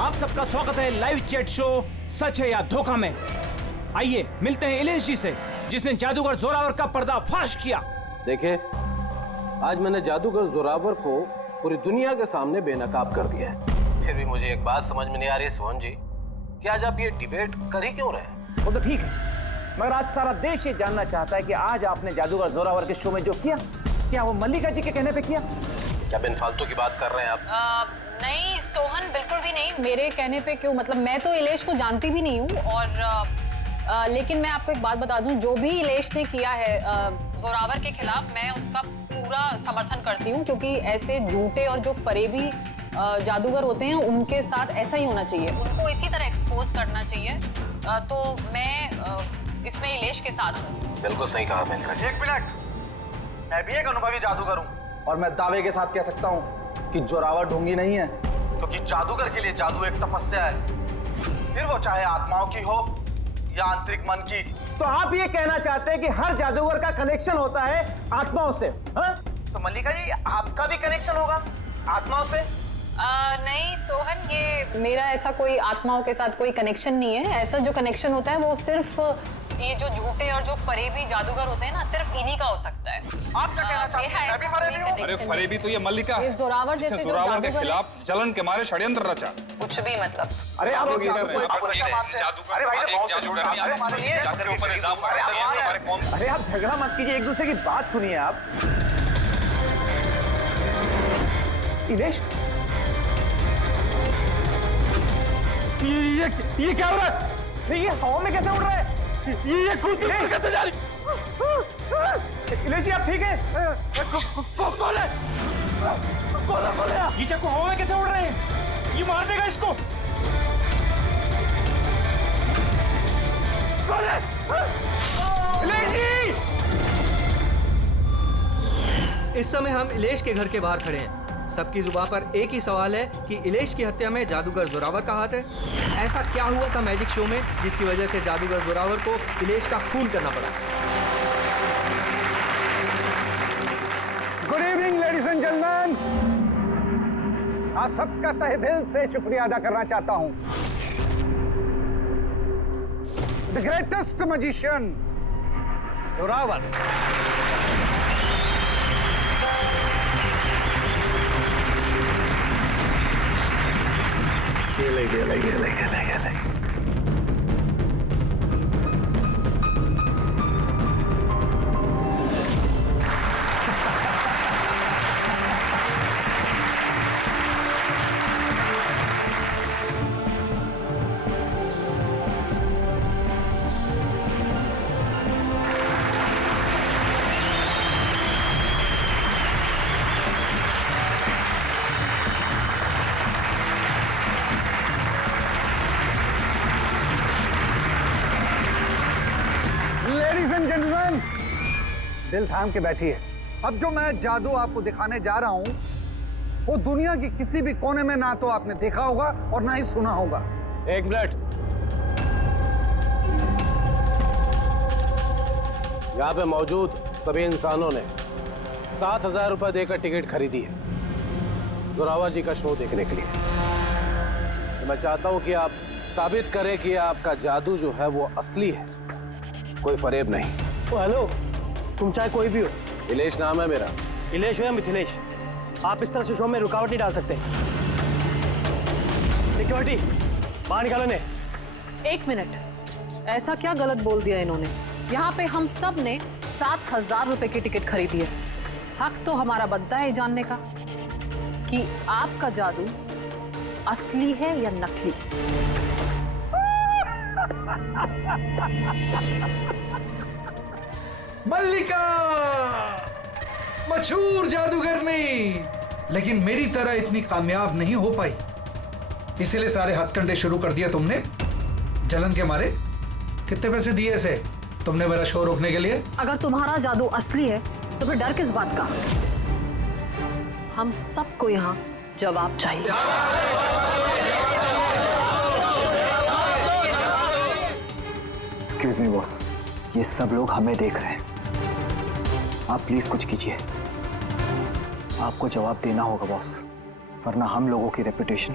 आप सबका स्वागत है लाइव चैट शो सच है या धोखा में। आइए मिलते हैं इलेश जी से, जिसने जादूगर जोरावर का पर्दाफाश किया। देखिए, आज मैंने जादूगर जोरावर को पूरी दुनिया के सामने बेनकाब कर दिया है। फिर भी मुझे एक बात समझ में नहीं आ रही सोहन जी, कि आज आप ये डिबेट कर ही क्यों रहे? वो तो ठीक है, मगर आज सारा देश ये जानना चाहता है कि आज आपने जादूगर जोरावर के शो में जो किया, क्या वो मल्लिका जी के कहने पे किया? क्या बिन फालतू की बात कर रहे हैं आप? नहीं सोहन, बिल्कुल भी नहीं। मेरे कहने पे क्यों? मतलब मैं तो इलेश को जानती भी नहीं हूँ, और लेकिन मैं आपको एक बात बता दूं, जो भी इलेश ने किया है जोरावर के खिलाफ, मैं उसका पूरा समर्थन करती हूँ, क्योंकि ऐसे झूठे और जो फरेबी जादूगर होते हैं उनके साथ ऐसा ही होना चाहिए, उनको इसी तरह एक्सपोज करना चाहिए। तो मैं इसमें इलेश के साथ हूँ। बिल्कुल सही कहा मैंने। एक मिनट, मैं भी एक अनुभवी जादूगर हूँ और मैं दावे के साथ कह सकता हूँ कि जोरावर ढोंगी नहीं है, क्योंकि जादूगर के लिए जादू एक तपस्या है, फिर वो चाहे आत्माओं की हो या आंतरिक मन की। तो आप ये कहना चाहते हैं कि हर जादूगर का कनेक्शन होता है आत्माओं से? हाँ? तो मल्लिका जी, आपका भी कनेक्शन होगा आत्माओं से? नहीं सोहन, ये मेरा ऐसा कोई आत्माओं के साथ कोई कनेक्शन नहीं है। ऐसा जो कनेक्शन होता है वो सिर्फ ये जो झूठे और जो फरेबी जादूगर होते हैं ना, सिर्फ इन्हीं का हो सकता है। आप क्या कहना चाहते हैं? मैं भी फरेबी हूँ? अरे फरेबी तो ये मल्लिका है, जोरावर जैसे जो जोरावर के जादूगर खिलाफ जलन के मारे षड्यंत्र रचा। कुछ भी मतलब। अरे आप लोग अरे आप झगड़ा मत कीजिए, एक दूसरे की बात सुनिए। आप इलेश, ये क्या हो रहा है? ये हवा में कैसे उड़ रहा है? ये कूद कैसे जा रही? इलेश जी, आप ठीक है? कौन है? कौन है? ये चाकू हवा में कैसे उड़ रहे हैं? ये मार देगा इसको। कौन है? इलेश जी! इस समय हम इलेश के घर के बाहर खड़े हैं। सबकी जुबान पर एक ही सवाल है कि इलेश की हत्या में जादूगर जोरावर का हाथ है। ऐसा क्या हुआ था मैजिक शो में जिसकी वजह से जादूगर जोरावर को इलेश का खून करना पड़ा? Good evening ladies and gentleman, आप सबका तहे दिल से शुक्रिया अदा करना चाहता हूं। द ग्रेटेस्ट मैजिशियन जोरावर गेले। दिल थाम के बैठिए। अब जो मैं जादू आपको दिखाने जा रहा हूं, वो दुनिया की किसी भी कोने में ना तो आपने देखा होगा और ना ही सुना होगा। एक मिनट, यहाँ पे मौजूद सभी इंसानों ने 7,000 रुपए देकर टिकट खरीदी है जोरावर जी का शो देखने के लिए। तो मैं चाहता हूँ कि आप साबित करें कि आपका जादू जो है वो असली है, कोई फरेब नहीं। ओ हेलो, तुम चाहे कोई भी हो। इलेश नाम है मेरा। इलेश हो या मिथिलेश, आप इस तरह से शो में रुकावट नहीं डाल सकते। सिक्योरिटी, बाहर निकालो इन्हें। एक मिनट, ऐसा क्या गलत बोल दिया इन्होंने? यहाँ पे हम सब ने 7,000 रुपए की टिकट खरीदी है। हक तो हमारा बनता है जानने का कि आपका जादू असली है या नकली। मल्लिका मशहूर जादूगरनी, लेकिन मेरी तरह इतनी कामयाब नहीं हो पाई, इसीलिए सारे हथकंडे शुरू कर दिए तुमने जलन के मारे। कितने पैसे दिए इसे तुमने मेरा शो रोकने के लिए? अगर तुम्हारा जादू असली है तो फिर डर किस बात का? हम सबको यहाँ जवाब चाहिए। एक्सक्यूज मी बॉस, ये सब लोग हमें देख रहे हैं, आप प्लीज कुछ कीजिए। आपको जवाब देना होगा बॉस, वरना हम लोगों की रेपुटेशन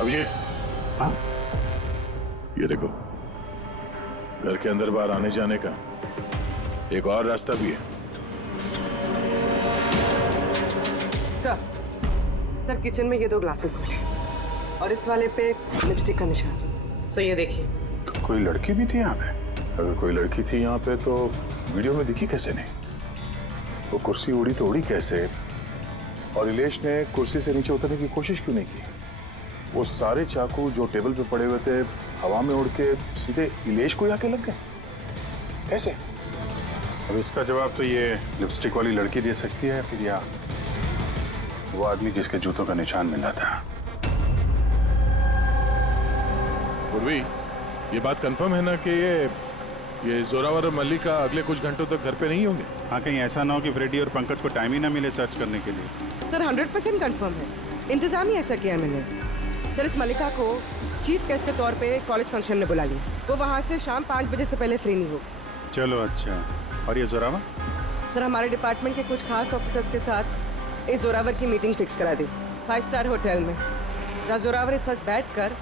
अभिषेक, हाँ? ये देखो, घर के अंदर बाहर आने जाने का एक और रास्ता भी है। सर किचन में ये 2 ग्लासेस मिले और इस वाले पे लिपस्टिक का निशान। सर ये देखिए। तो कोई लड़की भी थी यहाँ पे? अगर कोई लड़की थी यहाँ पे तो वीडियो में दिखी कैसे नहीं? वो कुर्सी उड़ी तो उड़ी कैसे? और इलेश ने कुर्सी से नीचे उतरने की कोशिश क्यों नहीं की? वो सारे चाकू जो टेबल पे पड़े हुए थे हवा में उड़ के सीधे इलेश को आके लग गए कैसे? अब इसका जवाब तो ये लिपस्टिक वाली लड़की दे सकती है, फिर या वो आदमी जिसके जूतों का निशान मिला था। पूर्वी, ये बात कंफर्म है ना कि ये जोरावर और मल्लिका अगले कुछ घंटों तक घर पे नहीं होंगे? हाँ, कहीं ऐसा ना हो कि फ्रेडी और पंकज को टाइम ही ना मिले सर्च करने के लिए। सर 100% कंफर्म है, इंतजाम ही ऐसा किया मैंने। सर इस मल्लिका को चीफ गेस्ट के तौर पे कॉलेज फंक्शन में बुला लिया। वो वहाँ से शाम 5 बजे से पहले फ्री नहीं होगी। चलो अच्छा। और ये जोरावर? सर हमारे डिपार्टमेंट के कुछ खास ऑफिसर्स के साथ इस जोरावर की मीटिंग फिक्स करा दी 5 स्टार होटल में, जहाँ जोरावर इस वक्त बैठ कर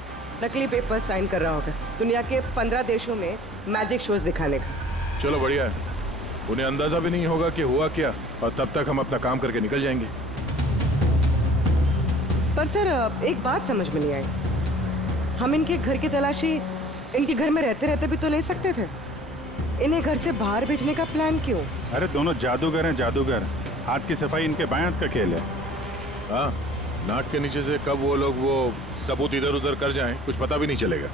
नकली पेपर साइन कर रहा होगा दुनिया के 15 देशों में मैजिक शोज दिखाने का। चलो बढ़िया है, उन्हें अंदाजा भी नहीं होगा कि हुआ क्या, और तब तक हम अपना काम करके निकल जाएंगे। पर सर एक बात समझ में नहीं आई, हम इनके घर की तलाशी इनके घर में रहते रहते भी तो ले सकते थे, इन्हें घर से बाहर भेजने का प्लान क्यों? अरे दोनों जादूगर हैं, जादूगर। हाथ की सफाई इनके बाएं हाथ का खेल है। हाँ, नाक के नीचे से कब वो लोग वो सबूत इधर उधर कर जाएं कुछ पता भी नहीं चलेगा।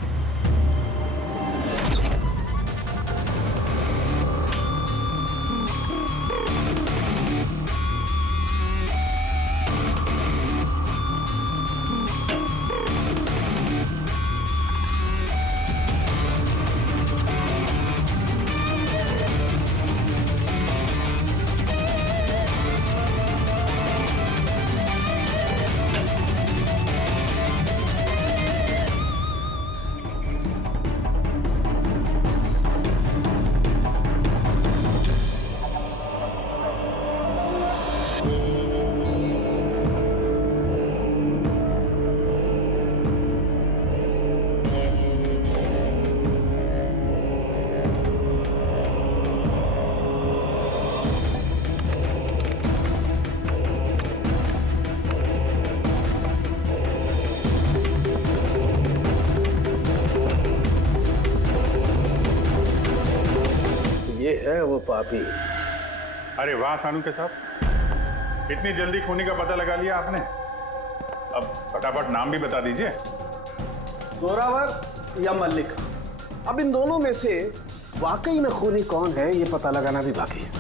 है वो पापी। अरे वाह सानू के साहब, इतनी जल्दी खूनी का पता लगा लिया आपने। अब फटाफट नाम भी बता दीजिए। जोरावर या मल्लिका, अब इन दोनों में से वाकई में खूनी कौन है ये पता लगाना भी बाकी है।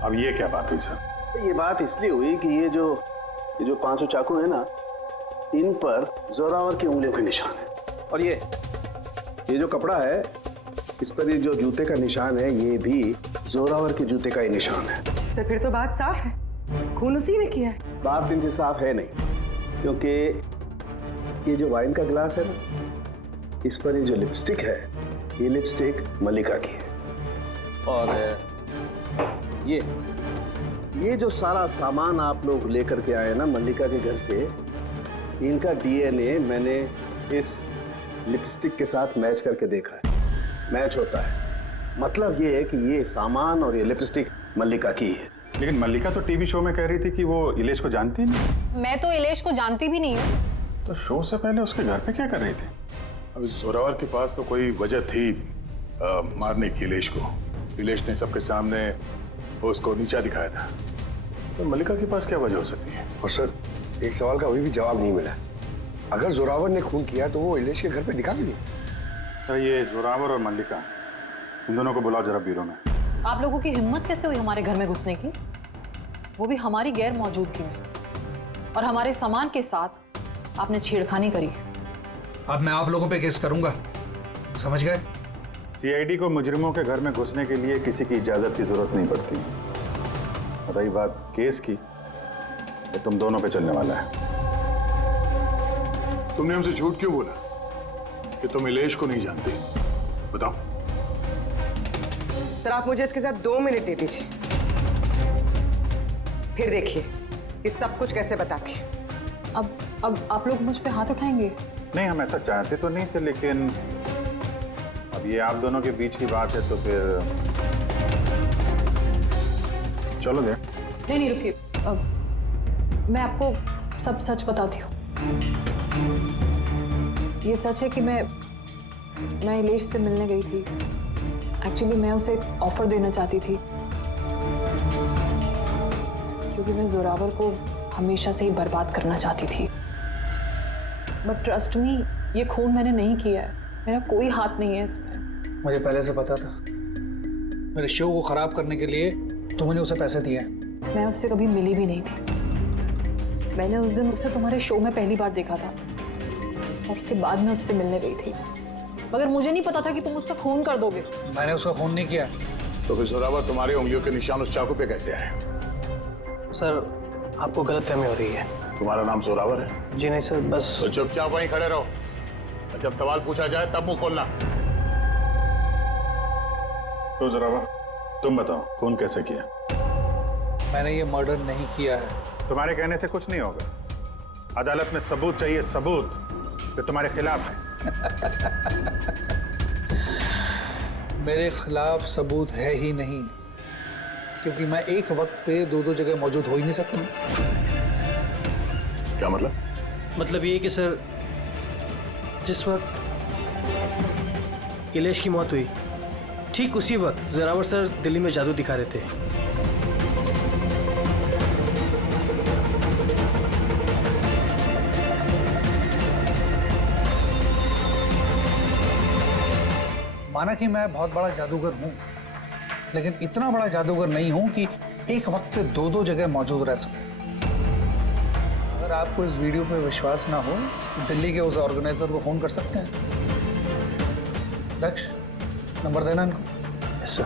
अब ये क्या बात हुई सर? ये बात इसलिए हुई कि ये जो 5 चाकू है ना, इन पर जोरावर की उंगलियों के निशान है, और ये जो कपड़ा है इस पर ये जो जूते का निशान है ये भी जोरावर के जूते का ही निशान है। तो फिर तो बात साफ है, खून उसी ने किया है। बात दिन से साफ है नहीं, क्योंकि ये जो वाइन का ग्लास है ना, इस पर ये जो लिपस्टिक है ये लिपस्टिक मल्लिका की है, और ये जो सारा सामान आप लोग लेकर के आए ना मल्लिका के घर से, इनका डीएनए मैंने इस लिपस्टिक के साथ मैच करके देखा है, मैच होता है। मतलब ये है कि ये सामान और ये लिपस्टिक मल्लिका की है। लेकिन मल्लिका तो टीवी शो में कह रही थी कि वो इलेश को जानती नहीं। मैं तो इलेश को जानती भी नहीं हूँ। तो शो से पहले उसके घर पे क्या कर रही थी? अब जोरावर के पास तो कोई वजह थी मारने की इलेश को। इलेश ने सबके सामने उसको नीचा दिखाया था, तो मल्लिका के पास क्या वजह हो सकती है? और सर एक सवाल का अभी भी जवाब नहीं मिला, अगर जोरावर ने खून किया तो वो इलेश के घर पे दिखा क्यों नहीं? तो ये जोरावर और मल्लिका, इन दोनों को बुलाओ जरा ब्यूरो में। आप लोगों की हिम्मत कैसे हुई हमारे घर में घुसने की, वो भी हमारी गैर मौजूदगी में, और हमारे सामान के साथ आपने छेड़खानी करी। अब मैं आप लोगों पे केस करूंगा, समझ गए? सीआईडी को मुजरिमों के घर में घुसने के लिए किसी की इजाजत की जरूरत नहीं पड़ती। रही बात केस की, तो तुम दोनों पे चलने वाला है। तुमने हमसे झूठ क्यों बोला कि तुम इलेश को नहीं जानते? बताओ। सर आप मुझे इसके साथ 2 मिनट दे दीजिए, फिर देखिए ये सब कुछ कैसे बताती है। अब आप लोग मुझ पे हाथ उठाएंगे? नहीं, हम ऐसा चाहते तो नहीं थे, लेकिन अब ये आप दोनों के बीच की बात है तो फिर चलो गए। नहीं रुकिए, मैं आपको सब सच बताती हूँ। ये सच है कि मैं इलेश से मिलने गई थी। एक्चुअली मैं उसे एक ऑफर देना चाहती थी, क्योंकि मैं जोरावर को हमेशा से ही बर्बाद करना चाहती थी। बट ट्रस्ट मी, ये खून मैंने नहीं किया है, मेरा कोई हाथ नहीं है इसमें। मुझे पहले से पता था। मेरे शो को खराब करने के लिए तुमने उसे पैसे दिए। मैं उससे कभी मिली भी नहीं थी। मैंने उस दिन उसे तुम्हारे शो में पहली बार देखा था और उसके बाद मैं उससे मिलने गई थी, मगर मुझे नहीं पता था कि तुम उसका खून कर दोगे। मैंने उसका खून नहीं किया। तो फिर जोरावर तुम्हारी उंगलियों के निशान उस चाकू पे कैसे आए? सर, आपको गलतफहमी हो रही है। तुम्हारा नाम जोरावर है? जी नहीं सर, बस। तो चुपचाप वहीं खड़े रहो, जब सवाल पूछा जाए तब मुंह खोलना। तो जोरावर, तुम बताओ, खून कैसे किया? मैंने ये मर्डर नहीं किया है। तुम्हारे कहने से कुछ नहीं होगा। अदालत में सबूत चाहिए, सबूत जो तुम्हारे खिलाफ है। मेरे खिलाफ सबूत है ही नहीं, क्योंकि मैं एक वक्त पे दो जगह मौजूद हो ही नहीं सकता। क्या मतलब? मतलब ये कि सर, जिस वक्त इलेश की मौत हुई, ठीक उसी वक्त जोरावर सर दिल्ली में जादू दिखा रहे थे। माना कि मैं बहुत बड़ा जादूगर हूं, लेकिन इतना बड़ा जादूगर नहीं हूं कि एक वक्त पे दो जगह मौजूद रह सकूं। अगर आपको इस वीडियो पे विश्वास ना हो, तो दिल्ली के उस ऑर्गेनाइजर को फोन कर सकते हैं। दक्ष, नंबर देना इनको। Yes sir.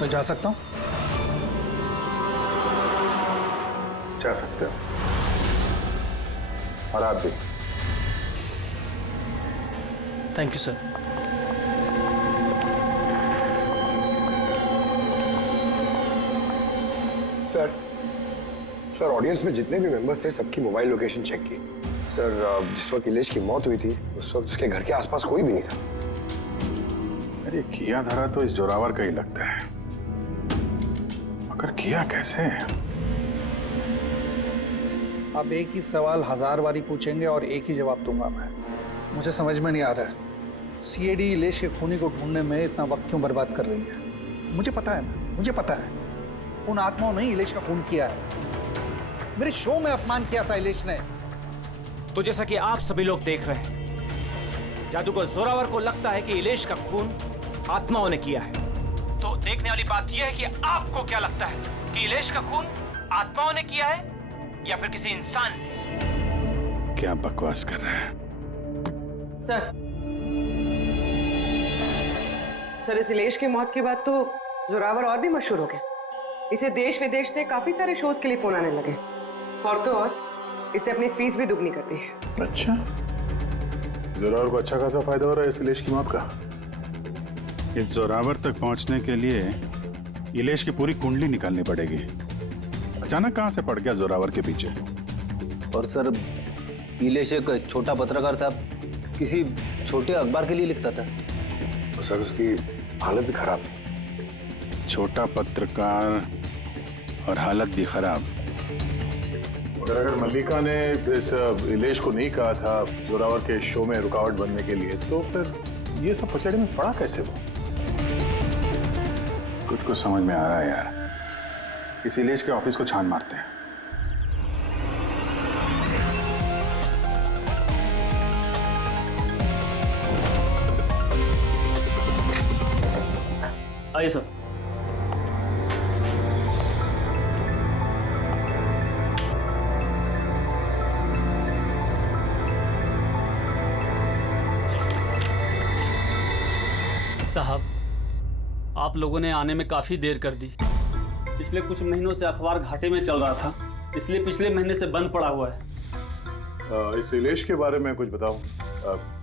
मैं जा सकता हूं? जा सकते हो, और आप भी। Thank you sir. Sir, audience में जितने भी मेंबर्स थे, सबकी मोबाइल लोकेशन चेक की। सर, जिस वक्त इलेश की मौत हुई थी, उस वक्त उसके घर के आसपास कोई भी नहीं था। अरे किया धरा तो इस जोरावर का ही लगता है, मगर किया कैसे? आप एक ही सवाल 1000 बारी पूछेंगे और एक ही जवाब दूंगा मैं। मुझे समझ में नहीं आ रहा है, सीआईडी इलेश के खूनी को ढूंढने में इतना वक्त क्यों बर्बाद कर रही है? मुझे पता है ना, मुझे पता है उन आत्माओं ने इलेश का खून किया है। मेरे शो में अपमान किया था इलेश ने। तो जैसा कि आप सभी लोग देख रहे हैं, जादूगर जोरावर को लगता है कि इलेश का खून आत्माओं ने किया है। तो देखने वाली बात यह है कि आपको क्या लगता है कि इलेश का खून आत्माओं ने किया है या फिर किसी इंसान ने? क्या बकवास कर रहे हैं सर, इस इलेश की मौत के बाद तो जोरावर और भी मशहूर हो गए। इसे देश विदेश से काफी सारे शोज के लिए फोन आने लगे, और तो और इसने अपनी फीस भी दुगनी कर दी है। अच्छा, जोरावर को अच्छा खासा फायदा हो रहा है इस इलेश की मौत का। इस जोरावर तक पहुंचने के लिए इलेश की पूरी कुंडली निकालनी पड़ेगी। अचानक कहां से पड़ गया जोरावर के पीछे? और सर, इलेश एक छोटा पत्रकार था, किसी छोटे अखबार के लिए लिखता था। और सर, उसकी हालत भी खराब है। छोटा पत्रकार और हालत भी खराब। मगर अगर मल्लिका ने इस इलेश को नहीं कहा था जोरावर के शो में रुकावट बनने के लिए, तो फिर ये सब पचड़े में पड़ा कैसे वो? कुछ समझ में आ रहा है यार। इस इलेश के ऑफिस को छान मारते हैं। आइए सर। साहब, आप लोगों ने आने में काफ़ी देर कर दी। पिछले कुछ महीनों से अखबार घाटे में चल रहा था, इसलिए पिछले महीने से बंद पड़ा हुआ है। इस इलेश के बारे में कुछ बताओ।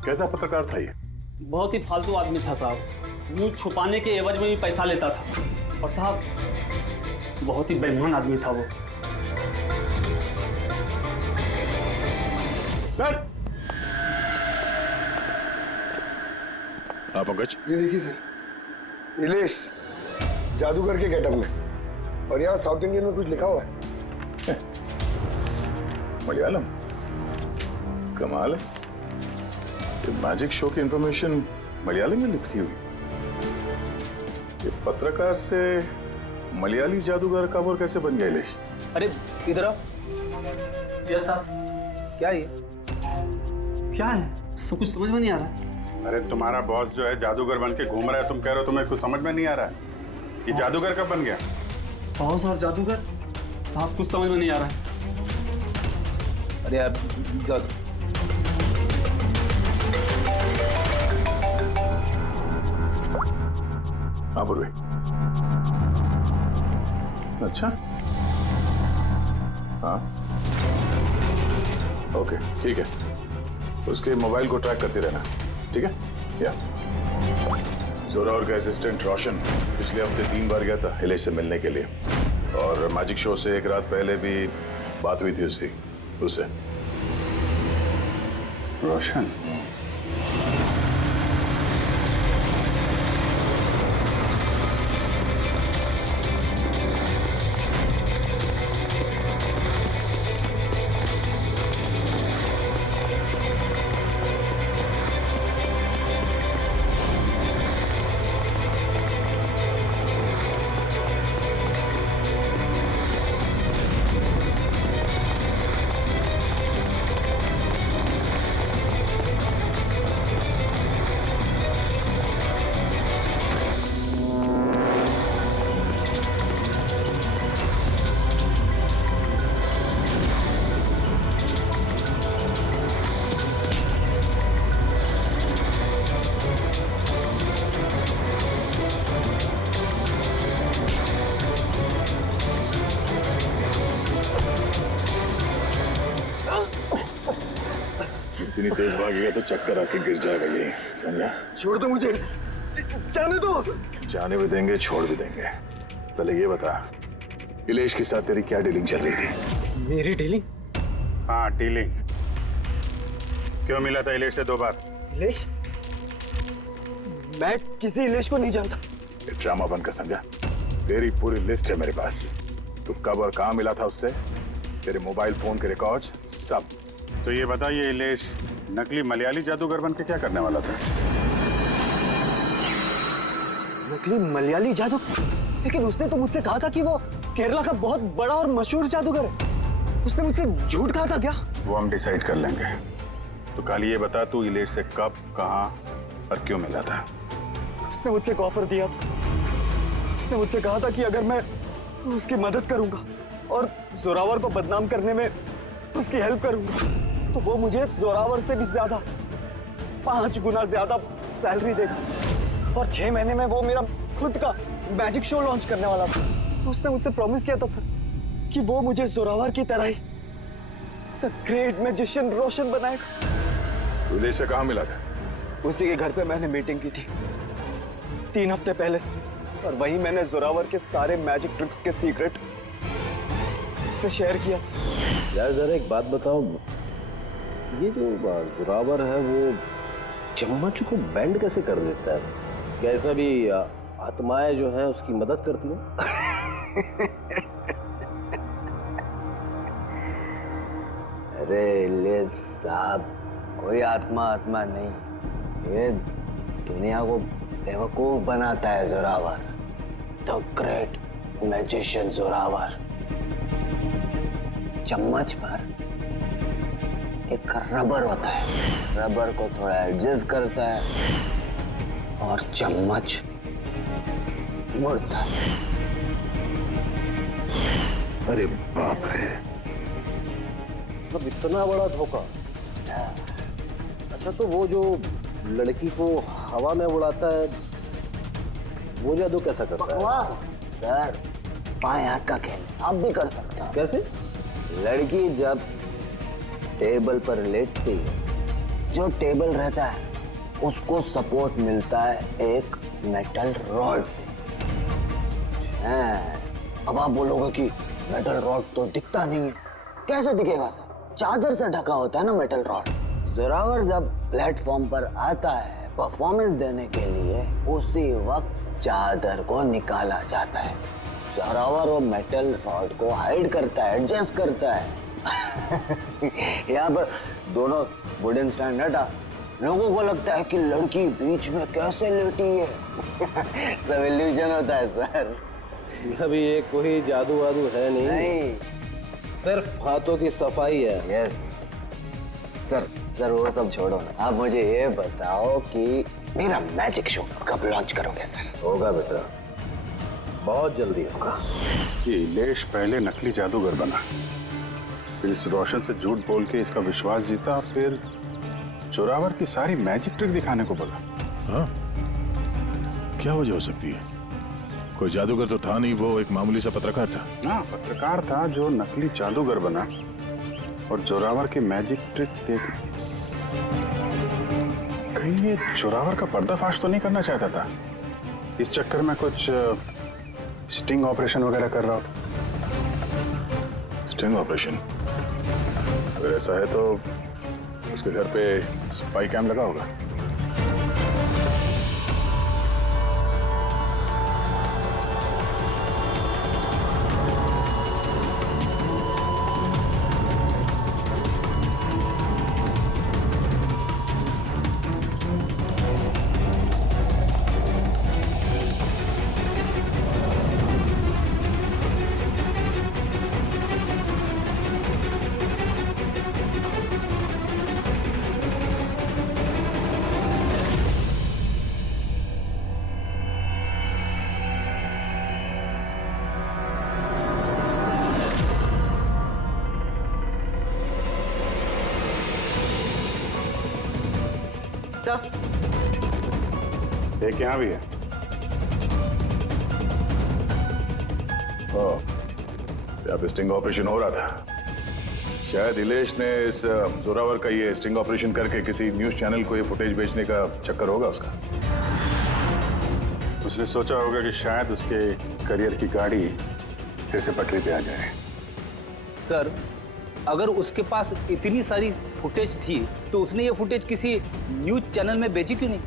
कैसा पत्रकार था ये? बहुत ही फालतू आदमी था साहब, न्यूज छुपाने के एवज में भी पैसा लेता था। और साहब, बहुत ही बेईमान आदमी था वो। हाँ पंकज, ये देखिए सर, इलेश जादूगर के गेटअप में, और यहाँ साउथ इंडियन में कुछ लिखा हुआ है। मलयालम, कमाल है। ये मैजिक शो की इंफॉर्मेशन मलयालम में लिखी हुई। ये पत्रकार से मलयाली जादूगर कब और कैसे बन गया इलेश? अरे इधर आओ। Yes sir. क्या ये? क्या है? सब कुछ समझ में नहीं आ रहा है। अरे तुम्हारा बॉस जो है जादूगर बन के घूम रहा है, तुम कह रहे हो तुम्हें कुछ समझ में नहीं आ रहा है। ये जादूगर कब बन गया? बॉस और जादूगर साहब कुछ समझ में नहीं आ रहा है। अरे यार जाओ। हाँ पूर्वी। अच्छा, हाँ ओके ठीक है, उसके मोबाइल को ट्रैक करते रहना, ठीक है? या जोरावर का असिस्टेंट रोशन पिछले हफ्ते 3 बार गया था इलेश से मिलने के लिए, और मैजिक शो से एक रात पहले भी बात हुई थी उससे। रोशन? इतनी तेज भागेगा तो चक्कर आके गिर जाएगा ये, समझा? छोड़ दो मुझे, जाने दो। जाने भी देंगे, छोड़ भी देंगे। पहले ये बता, इलेश के साथ तेरी क्या डीलिंग चल रही थी? मेरी डीलिंग? हाँ डीलिंग। क्यों मिला था इलेश से 2 बार? इलेश? मैं किसी इलेश को नहीं जानता। ये ड्रामा बंद कर, समझा? तेरी पूरी लिस्ट है मेरे पास। तू कब और कहाँ मिला था उससे, तेरे मोबाइल फोन के रिकॉर्ड्स सब। तो ये बता, ये इलेश नकली मलयाली जादूगर बन के क्या करने वाला था? नकली मलयाली जादू? लेकिन उसने तो मुझसे कहा था कि वो केरला का बहुत बड़ा और मशहूर जादूगर है। उसने मुझसे झूठ कहा था क्या? वो हम डिसाइड कर लेंगे। तो कल ये बता, तू इलेश से कब, कहाँ और क्यों मिला था? उसने मुझसे एक ऑफर दिया था। उसने मुझसे कहा था कि अगर मैं उसकी मदद करूंगा और जोरावर को बदनाम करने में उसकी हेल्प करूंगा, तो वो मुझे जोरावर से भी ज्यादा 5 गुना ज्यादा सैलरी देगा, और 6 महीने में वो मेरा खुद का मैजिक शो लॉन्च करने वाला था। उसने मुझसे प्रॉमिस किया था सर कि वो मुझे जोरावर की तरह ही द ग्रेट मैजिशियन रोशन बनाएगा। इलेश से कहाँ मिला था? उसी के घर पे मैंने मीटिंग की थी 3 हफ्ते पहले सर, और वहीं मैंने जोरावर के सारे मैजिक ट्रिक्स के सीक्रेट उससे शेयर किया सर। यार जरा एक बात बताओ, ये जो जोरावर है वो चम्मच को बेंड कैसे कर देता है? क्या इसमें भी आत्माएं जो हैं उसकी मदद करती हैं? अरे इलेश साहब, कोई आत्मा नहीं, ये दुनिया को बेवकूफ बनाता है Zorawar, the great magician Zorawar. चम्मच पर एक रबर होता है, रबर को थोड़ा एडजस्ट करता है और चम्मच मुड़ता है। अरे बाप रे, मतलब इतना बड़ा धोखा। अच्छा, तो वो जो लड़की को हवा में उड़ाता है वो जादू कैसा करता है? बकवास सर, बाएं हाथ का खेल आप भी कर सकते हो। कैसे? लड़की जब टेबल पर लेटती है, जो टेबल रहता है उसको सपोर्ट मिलता है एक मेटल रॉड से। अब आप बोलोगे कि मेटल रॉड तो दिखता नहीं है। कैसे दिखेगा सर? चादर से ढका होता है ना मेटल रॉड। जोरावर जब प्लेटफॉर्म पर आता है, परफॉर्मेंस देने के लिए उसी वक्त चादर को निकाला जाता है। जोरावर वो मेटल रॉड को हाइड करता है, एडजस्ट करता है। यहाँ पर दोनों वुडन स्टैंड हटा, लोगों को लगता है कि लड़की बीच में कैसे लेटी है। सब इल्यूजन होता है सर। अभी ये कोई जादू वादू है नहीं, सिर्फ हाथों की सफाई है। Yes sir. सर वो सब छोड़ो ना, आप मुझे ये बताओ कि मेरा मैजिक शो कब लॉन्च करोगे सर? होगा बेटा, बहुत जल्दी होगा। ये इलेश पहले नकली जादूगर बना, फिर इस रोशन से झूठ बोल के इसका विश्वास जीता, फिर जोरावर की सारी मैजिक ट्रिक दिखाने को बोला। हाँ, क्या वजह हो सकती है? कोई जादूगर तो था नहीं, वो एक मामूली सा पत्रकार था। हाँ, पत्रकार था जो नकली जादूगर बना और जोरावर की मैजिक ट्रिक देख। कहीं ये जोरावर का पर्दाफाश तो नहीं करना चाहता था? इस चक्कर में कुछ स्टिंग ऑपरेशन वगैरह कर रहा हो? Sting operation? अगर ऐसा है तो उसके घर पे स्पाई कैम लगा होगा। सर, एक यहाँ भी है। यहाँ पे स्टिंग ऑपरेशन हो रहा था। शायद इलेश ने इस जोरावर का ये स्टिंग ऑपरेशन करके किसी न्यूज चैनल को ये फुटेज बेचने का चक्कर होगा उसका। उसने सोचा होगा कि शायद उसके करियर की गाड़ी फिर से पटरी पे आ जाए। सर, अगर उसके पास इतनी सारी फुटेज थी तो उसने ये फुटेज किसी न्यूज चैनल में बेची क्यों नहीं?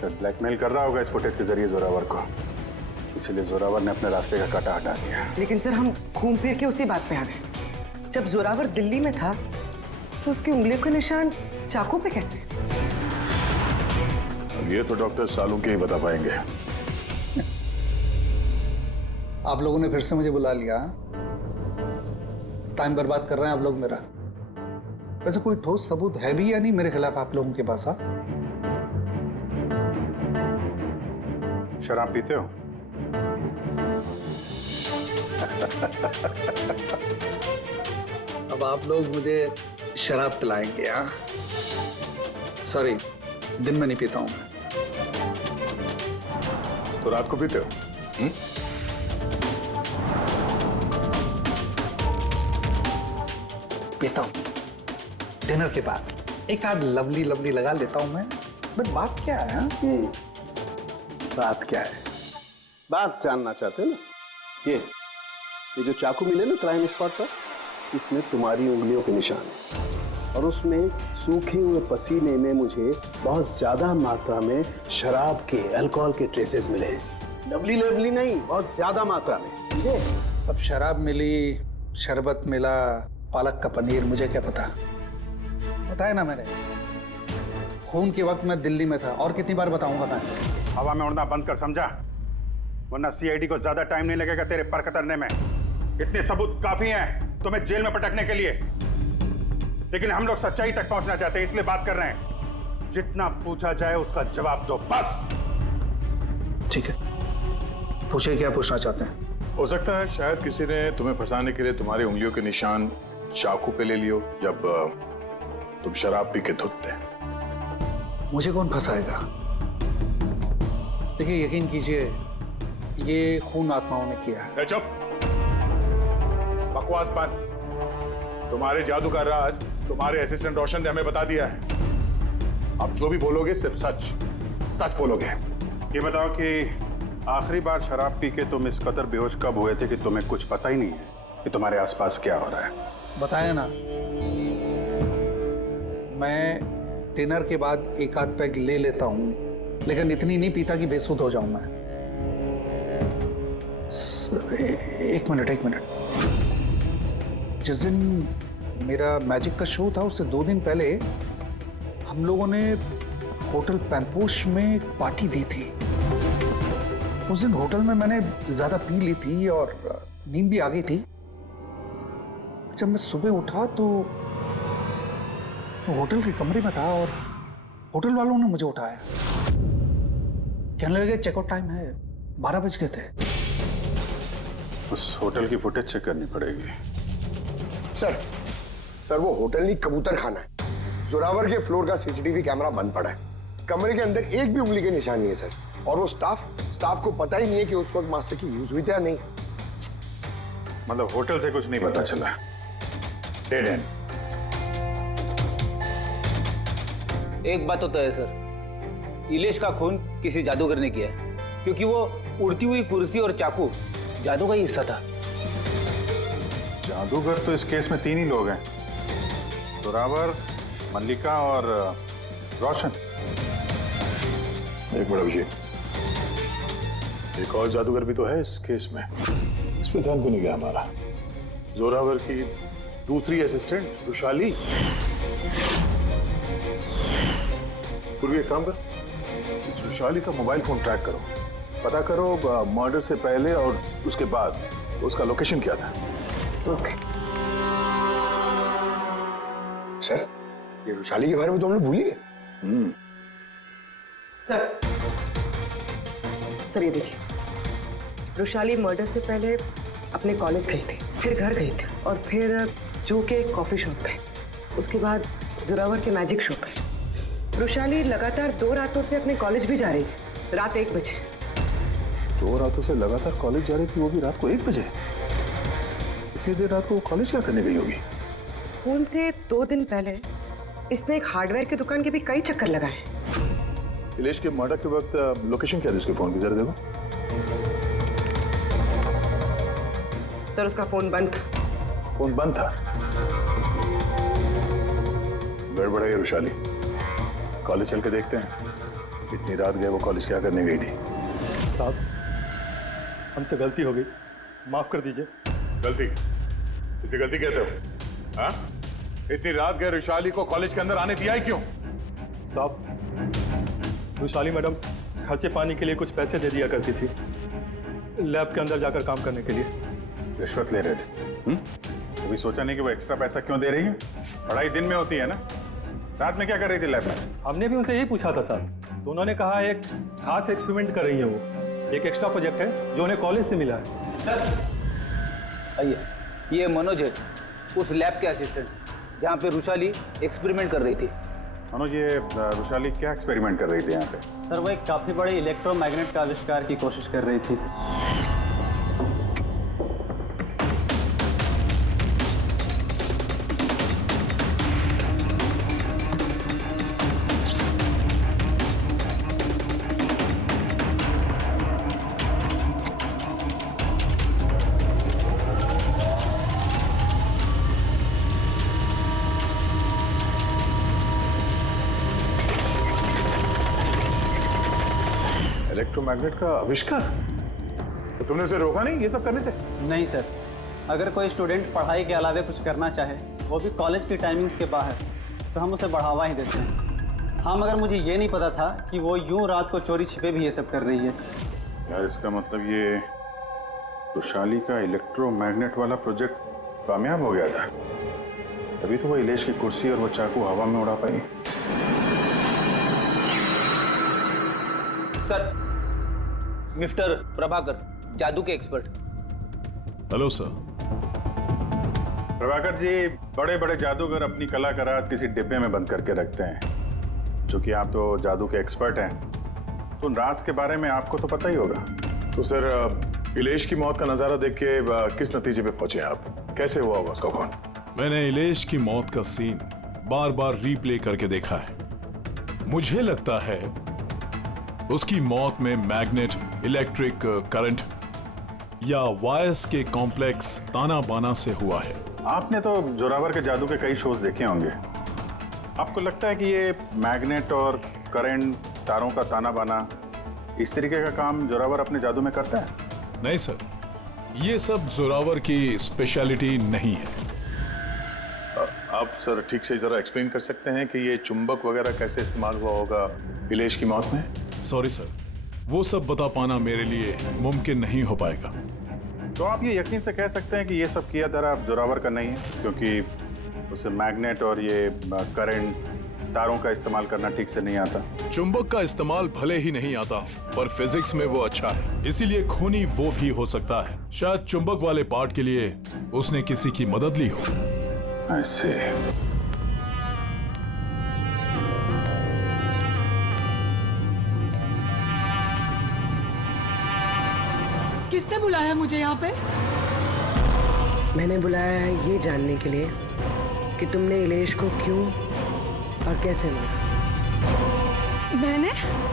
शायद ब्लैकमेल कर रहा होगा इस फुटेज के जरिए जोरावर को, इसीलिए जोरावर ने अपने रास्ते का कांटा हटा दिया। लेकिन सर, हम घूम फिर के उसी बात पे आ गए। जब जोरावर दिल्ली में था तो उसकी उंगलियों के निशान चाकू पे कैसे? अब ये तो डॉक्टर सालुंके ही बता पाएंगे। आप लोगों ने फिर से मुझे बुला लिया। टाइम बर्बाद कर रहे हैं आप लोग मेरा। वैसे कोई ठोस सबूत है भी या नहीं मेरे खिलाफ आप लोगों के पास? शराब पीते हो? अब आप लोग मुझे शराब पिलाएंगे? हाँ, सॉरी, दिन में नहीं पीता हूं मैं। तो रात को पीते हो? पीता हूं डिनर के बाद, एक आध लवली लवली लगा लेता हूं मैं। बट बात क्या है? हाँ? बात क्या है? बात जानना चाहते हैं ना? ये जो चाकू मिले ना क्राइम स्पॉट पर, इसमें तुम्हारी उंगलियों के निशान है और उसमें सूखे हुए पसीने में मुझे बहुत ज्यादा मात्रा में शराब के, अल्कोहल के ट्रेसेस मिले हैं। लवली लवली नहीं, बहुत ज्यादा मात्रा में। समझे? अब शराब मिली, शरबत मिला, पालक का पनीर, मुझे क्या पता? बताया ना मैंने, खून के वक्त मैं दिल्ली में था। और कितनी बार बताऊंगा मैं? हवा में उड़ना बंद कर, समझा? वरना सीआईडी को ज्यादा टाइम नहीं लगेगा तेरे पर कतरने में। इतने सबूत काफी हैं तुम्हें जेल में पटकने के लिए, लेकिन हम लोग सच्चाई तक पहुंचना चाहते हैं, इसलिए बात कर रहे हैं। जितना पूछा जाए उसका जवाब दो, बस। ठीक है, पूछिए क्या पूछना चाहते हैं। हो सकता है शायद किसी ने तुम्हें फंसाने के लिए तुम्हारी उंगलियों के निशान चाकू पे ले लियो जब तुम शराब पी के धुत थे। मुझे कौन फंसाएगा? देखिए, यकीन कीजिए, ये खून आत्माओं ने किया है। चुप, बकवास बंद। तुम्हारे जादू का राज तुम्हारे असिस्टेंट रोशन ने हमें बता दिया है। आप जो भी बोलोगे सिर्फ सच सच बोलोगे। ये बताओ कि आखिरी बार शराब पी के तुम इस कदर बेहोश कब हुए थे कि तुम्हें कुछ पता ही नहीं है कि तुम्हारे आसपास क्या हो रहा है? बताया ना, मैं डिनर के बाद एक आध पैग ले लेता हूँ, लेकिन इतनी नहीं पीता कि बेसुध हो जाऊं मैं। सर, एक मिनट। जिस दिन मेरा मैजिक का शो था उससे 2 दिन पहले हम लोगों ने होटल पैम्पोश में एक पार्टी दी थी। उस दिन होटल में मैंने ज्यादा पी ली थी और नींद भी आ गई थी। जब मैं सुबह उठा तो होटल के कमरे में था और होटल वालों ने मुझे उठाया। कहने लगे चेकआउट टाइम है, 12 बज गए थे। उस होटल की फुटेज चेक करनी पड़ेगी। सर वो होटल नहीं, कबूतर खाना है। जोरावर के फ्लोर का सीसीटीवी कैमरा बंद पड़ा है। कमरे के अंदर एक भी उंगली के निशान नहीं है सर। और वो स्टाफ को पता ही नहीं है कि उस वक्त मास्टर की यूज हुई थी या नहीं। मतलब होटल से कुछ नहीं पता चला। Dead and. एक बात तो तय है सर, इलेश का खून किसी जादूगर ने किया है, क्योंकि वो उड़ती हुई कुर्सी और चाकू जादू का ही हिस्सा था। जादूगर तो इस केस में 3 ही लोग हैं, जोरावर, मल्लिका और रोशन। एक बड़ा विजय, एक और जादूगर भी तो है इस केस में। इस पे ध्यान क्यों नहीं गया हमारा? जोरावर की दूसरी असिस्टेंट रुशाली। पूर्वी एक काम कर, इस रुशाली का मोबाइल फोन ट्रैक करो, पता करो मर्डर से पहले और उसके बाद उसका लोकेशन क्या था। ओके सर, ये रुशाली के बारे में तो हम लोग भूल ही गए। सर ये देखिए, रुशाली मर्डर से पहले अपने कॉलेज गई थी, फिर घर गई थी और फिर जू के कॉफी शॉप पे, उसके बाद जोरावर के मैजिक शो पे। रुशाली लगातार 2 रातों से अपने कॉलेज भी जा रही थी, रात 1 बजे। 2 रातों से लगातार कॉलेज जा रही थी, वो भी रात को 1 बजे? इतनी देर रात को वो कॉलेज क्या करने गई होगी? खून से 2 दिन पहले इसने एक हार्डवेयर की दुकान के भी कई चक्कर लगाए। इलेश के मर्डर के वक्त लोकेशन क्या थी उसके फोन की, जरा देखो। सर उसका फोन बंद था। फोन बंद था? गड़बड़ है रुशाली, कॉलेज चल के देखते हैं। इतनी रात गए वो कॉलेज क्या करने गई थी? साहब हमसे गलती हो गई, माफ कर दीजिए। गलती? इसे गलती कहते हो? हाँ? इतनी रात गए रुशाली को कॉलेज के अंदर आने दिया ही क्यों? साहब रुशाली मैडम खर्चे पानी के लिए कुछ पैसे दे दिया करती थी, लैब के अंदर जाकर काम करने के लिए। रिश्वत ले रहे थे? कभी सोचा नहीं कि वो एक्स्ट्रा पैसा क्यों दे रही है? पढ़ाई दिन में होती है ना, रात में क्या कर रही थी लैब में? हमने भी उनसे यही पूछा था साहब, तो उन्होंने कहा एक खास एक्सपेरिमेंट कर रही है वो, एक एक्स्ट्रा प्रोजेक्ट है जो उन्हें कॉलेज से मिला है। आइए, ये मनोज है, उस लैब के असिस्टेंट जहाँ पे रुशाली एक्सपेरिमेंट कर रही थी। मनोज, ये रुशाली क्या एक्सपेरिमेंट कर रही थी यहाँ पे? सर वो एक काफी बड़े इलेक्ट्रोमैग्नेट का आविष्कार की कोशिश कर रही थी। इलेक्ट्रोमैग्नेट का आविष्कार? तो तुमने उसे रोका नहीं ये सब करने से? नहीं सर, अगर कोई स्टूडेंट पढ़ाई के अलावा कुछ करना चाहे, वो भी कॉलेज की टाइमिंग्स के बाहर, तो हम उसे बढ़ावा ही देते हैं। हाँ, मगर मुझे ये नहीं पता था कि वो यूं रात को चोरी छिपे भी ये सब कर रही है। यार इसका मतलब ये रुशाली का इलेक्ट्रोमैग्नेट वाला प्रोजेक्ट कामयाब हो गया था, तभी तो वो इलेश की कुर्सी और वो चाकू हवा में उड़ा पाई। सर, मिस्टर प्रभाकर, जादू के expert. Hello sir. Prabhakar ji, बड़े बड़े जादूगर अपनी कला का राज किसी डिब्बे में बंद करके रखते हैं। चूंकि आप तो जादू के एक्सपर्ट हैं, तो उन राज के बारे में आपको तो पता ही होगा। तो सर, इलेश की मौत का नजारा देख के किस नतीजे पे पहुंचे आप? कैसे हुआ होगा उसका खून? मैंने इलेश की मौत का सीन बार बार रीप्ले करके देखा है। मुझे लगता है उसकी मौत में मैग्नेट, इलेक्ट्रिक करंट या वायर्स के कॉम्प्लेक्स ताना बाना से हुआ है। आपने तो जोरावर के जादू के कई शोज देखे होंगे। आपको लगता है कि ये मैग्नेट और करंट तारों का ताना बाना, इस तरीके का काम जोरावर अपने जादू में करता है? नहीं सर, ये सब जोरावर की स्पेशलिटी नहीं है। आप सर ठीक से जरा एक्सप्लेन कर सकते हैं कि ये चुंबक वगैरह कैसे इस्तेमाल हुआ होगा इलेश की मौत में? सॉरी सर, वो सब बता पाना मेरे लिए मुमकिन नहीं हो पाएगा। तो आप ये यकीन से कह सकते हैं कि ये सब किया धरा जोरावर का नहीं है, क्योंकि उसे मैग्नेट और ये करंट तारों का इस्तेमाल करना ठीक से नहीं आता। चुंबक का इस्तेमाल भले ही नहीं आता, पर फिजिक्स में वो अच्छा है, इसीलिए खूनी वो भी हो सकता है। शायद चुंबक वाले पार्ट के लिए उसने किसी की मदद ली हो। ऐसे किसने बुलाया मुझे यहाँ पे? मैंने बुलाया है ये जानने के लिए कि तुमने इलेश को क्यों और कैसे मारा।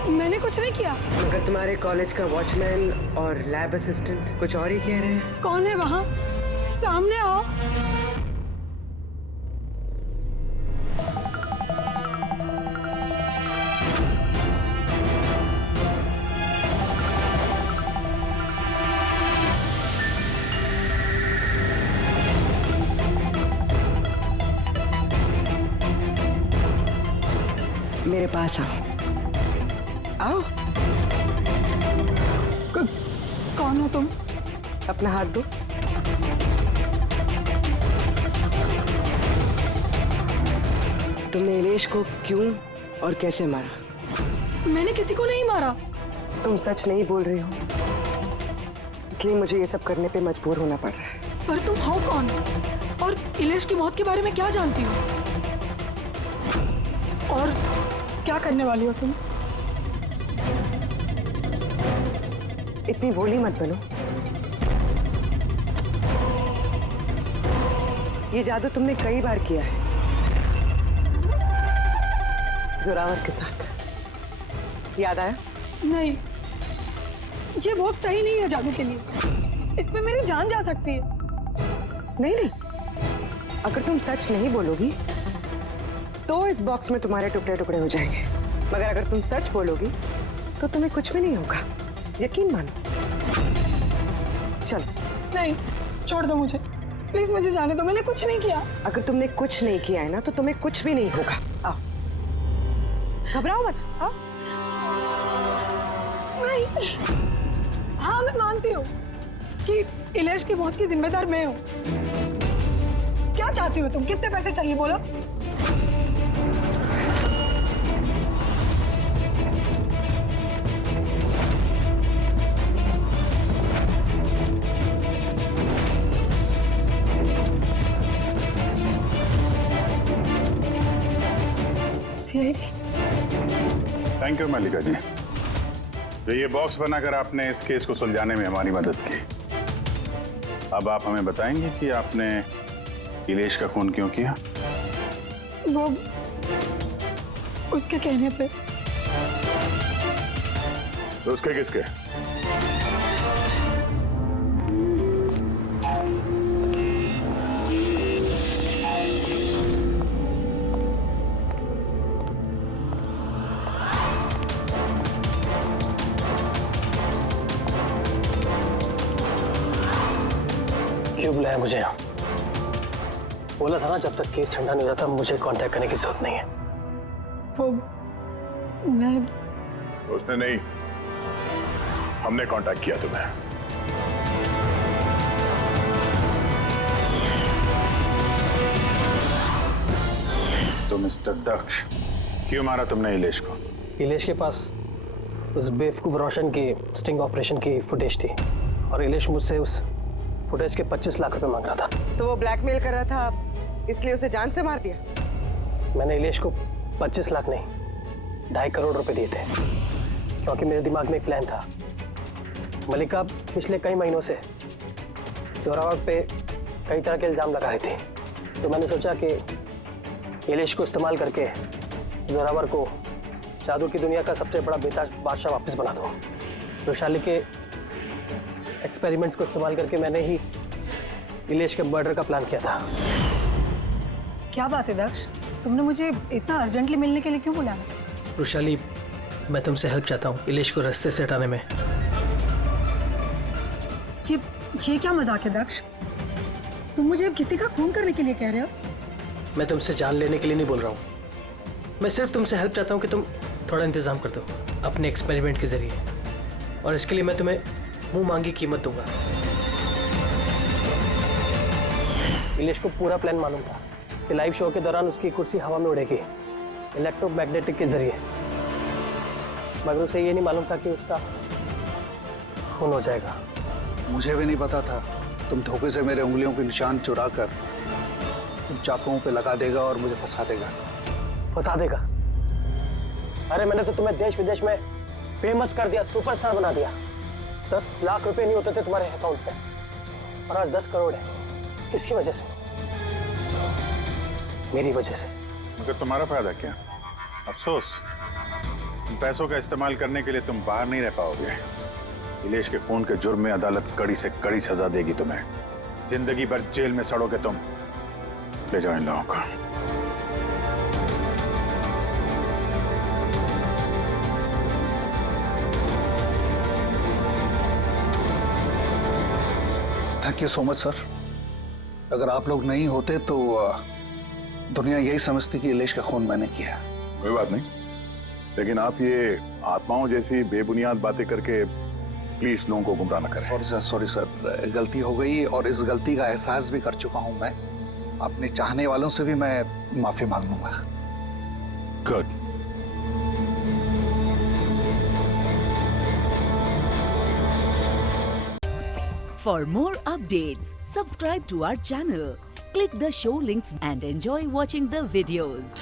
मैंने कुछ नहीं किया। मगर तुम्हारे कॉलेज का वॉचमैन और लैब असिस्टेंट कुछ और ही कह रहे हैं। कौन है वहाँ? सामने आओ। मेरे पास आओ। आओ। कौन हो तुम? अपना हाथ दो। तुमने इलेश को क्यों और कैसे मारा? मैंने किसी को नहीं मारा। तुम सच नहीं बोल रही हो, इसलिए मुझे ये सब करने पे मजबूर होना पड़ रहा है। पर तुम हो कौन और इलेश की मौत के बारे में क्या जानती हो? और क्या करने वाली हो तुम? इतनी भोली मत बनो। ये जादू तुमने कई बार किया है, जोरावर के साथ। याद आया? नहीं, ये बहुत सही नहीं है जादू के लिए। इसमें मेरी जान जा सकती है। नहीं, अगर तुम सच नहीं बोलोगी तो इस बॉक्स में तुम्हारे टुकड़े टुकड़े हो जाएंगे, मगर अगर तुम सच बोलोगी तो तुम्हें कुछ भी नहीं होगा। यकीन मानो। चलो। नहीं, छोड़ दो मुझे, प्लीज मुझे जाने दो। मैंने कुछ नहीं किया। अगर तुमने कुछ नहीं किया है ना तो तुम्हें कुछ भी नहीं होगा। आओ, घबराओ मत। आओ। नहीं, हाँ मैं मानती हूँ कि इलेश की मौत की जिम्मेदार मैं हूँ। क्या चाहती हो तुम? कितने पैसे चाहिए बोलो? थैंक यू मल्लिका जी, तो ये बॉक्स बनाकर आपने इस केस को सुलझाने में हमारी मदद की। अब आप हमें बताएंगे कि आपने इलेश का खून क्यों किया? वो उसके कहने पे। तो उसके किसके? क्यों बुलाया मुझे यहाँ? बोला था ना जब तक केस ठंडा नहीं हो जाता मुझे कांटेक्ट करने की जरूरत नहीं है। वो मैं उसने नहीं, हमने कांटेक्ट किया तुम्हें। तो मिस्टर दक्ष, क्यों मारा तुमने इलेश को? इलेश के पास उस बेवकूफ रोशन की स्टिंग ऑपरेशन की फुटेज थी और इलेश मुझसे उस फुटेज के 25 लाख रुपए मांग रहा था। तो वो ब्लैकमेल कर रहा था, इसलिए उसे जान से मार दिया? मैंने इलेश को 25 लाख नहीं 2.5 करोड़ रुपए दिए थे, क्योंकि मेरे दिमाग में एक प्लान था। मल्लिका पिछले कई महीनों से जोरावर पे कई तरह के इल्जाम लगा रही थी, तो मैंने सोचा कि इलेश को इस्तेमाल करके जोरावर को जादू की दुनिया का सबसे बड़ा बेताज बादशाह वापस बना दूं। वैशाली के एक्सपेरिमेंट्स को इस्तेमाल करके मैंने ही इलेश के मर्डर का प्लान किया था। क्या बात है दक्ष, तुमने मुझे इतना अर्जेंटली मिलने के लिए क्यों बुलाया? वैशाली, मैं तुमसे हेल्प चाहता हूँ इलेश को रास्ते से हटाने में। ये क्या मजाक है दक्ष? तुम मुझे अब किसी का खून करने के लिए कह रहे हो? मैं तुमसे जान लेने के लिए नहीं बोल रहा हूँ, मैं सिर्फ तुमसे हेल्प चाहता हूँ कि तुम थोड़ा इंतजाम कर दो अपने एक्सपेरिमेंट के जरिए, और इसके लिए मैं तुम्हें मुंह मांगी कीमत दूंगा। इलेश को पूरा प्लान मालूम था कि लाइव शो के दौरान उसकी कुर्सी हवा में उड़ेगी इलेक्ट्रोमैग्नेटिक के जरिए, मगर उसे ये नहीं मालूम था कि उसका खून हो जाएगा। मुझे भी नहीं पता था तुम धोखे से मेरे उंगलियों के निशान चुरा कर तुम चाकुओं पे लगा देगा और मुझे फंसा देगा। फंसा देगा? अरे मैंने तो तुम्हें देश विदेश में फेमस कर दिया, सुपरस्टार बना दिया। 10 लाख रुपए नहीं होते थे तुम्हारे अकाउंट पे, और आज 10 करोड़ है। किसकी वजह से? मेरी वजह से। मगर तुम्हारा फायदा क्या? अफसोस, इन पैसों का इस्तेमाल करने के लिए तुम बाहर नहीं रह पाओगे। इलेश के खून के जुर्म में अदालत कड़ी से कड़ी सजा देगी तुम्हें। जिंदगी भर जेल में सड़ोगे तुम। ले जाओ इन लोगों को। Thank you so much sir. अगर आप लोग नहीं होते तो दुनिया यही समझती कि इलेश का खून मैंने किया। कोई बात नहीं, लेकिन आप ये आत्माओं जैसी बेबुनियाद बातें करके प्लीज लोगों को गुमराह न करें। सॉरी सर, गलती हो गई और इस गलती का एहसास भी कर चुका हूं मैं। अपने चाहने वालों से भी मैं माफी मांग लूंगा। Good. For more updates, subscribe to our channel, click the show links and enjoy watching the videos.